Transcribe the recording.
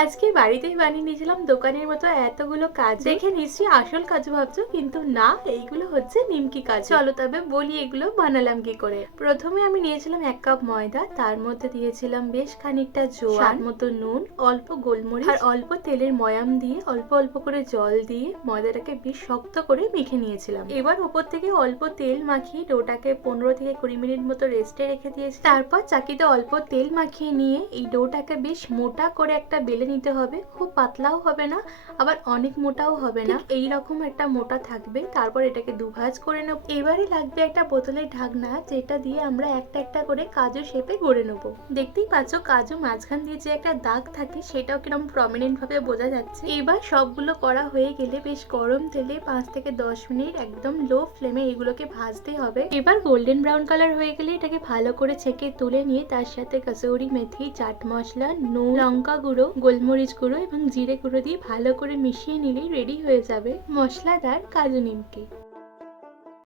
আজকে বাড়িতেই বানিয়ে নিয়েছিলাম দোকানের মতো এতগুলো কাজ। দেখে নিশ্চয়ই আসল কাজু ভাবছ কিন্তু না এইগুলো হচ্ছে নিমকি কাজ। চলো তবে বলি এগুলো বানালাম কি করে। প্রথমে আমি নিয়েছিলাম এক কাপ ময়দা তার মধ্যে দিয়েছিলাম বেশ খানিকটা জোয়ার মতো নুন অল্প গোলমরিচ আর অল্প তেলের ময়াম দিয়ে অল্প অল্প করে জল দিয়ে ময়দাটাকে বেশ শক্ত করে মেখে নিয়েছিলাম। এবার উপর থেকে অল্প তেল মাখিয়ে ডোটাকে পনেরো থেকে কুড়ি মিনিট মতো রেস্টে রেখে দিয়েছি। তারপর চাকিতে অল্প তেল মাখিয়ে নিয়ে এই ডোটাকে বেশ মোটা করে একটা বেলে নিতে হবে, খুব পাতলাও হবে না, আবার অনেক মোটাও হবে না। এই রকম একটা মোটা থাকবে, তারপর এটাকে দুভাজ করে নেব। এবারে লাগবে একটা বোতলের ঢাকনা, যেটা দিয়ে আমরা একটা একটা করে কাজু শেপে গড়ে নেব। দেখতেই পাচ্ছ, কাজু মাঝখান দিয়ে যে একটা দাগ থাকে, সেটাও কীরকম প্রমিনেন্ট ভাবে বোঝা যাচ্ছে। এবার সবগুলো করা হয়ে গেলে বেশ গরম তেলে পাঁচ থেকে দশ মিনিট একদম লো ফ্লেমে এগুলোকে ভাজতে হবে। এবার গোল্ডেন ব্রাউন কালার হয়ে গেলে এটাকে ভালো করে ছেঁকে তুলে নিয়ে তার সাথে কসুরি মেথি, চাট মশলা, নুন, লঙ্কা গুঁড়ো গোলমরিচ গুঁড়ো এবং জিরে গুঁড়ো দিয়ে ভালো করে মিশিয়ে নিলেই রেডি হয়ে যাবে মশলাদার কাজু নিমকি।